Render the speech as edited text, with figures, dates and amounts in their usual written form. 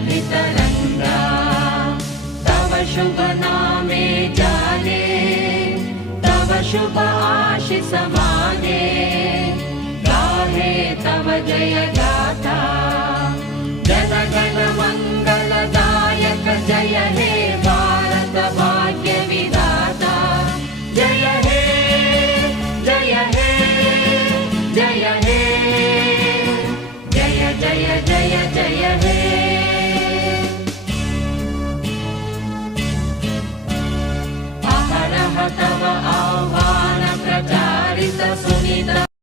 सुरभितरङ्गा तव शुभ नामे जाने तव शुभ आशिष माने गाहे तव जय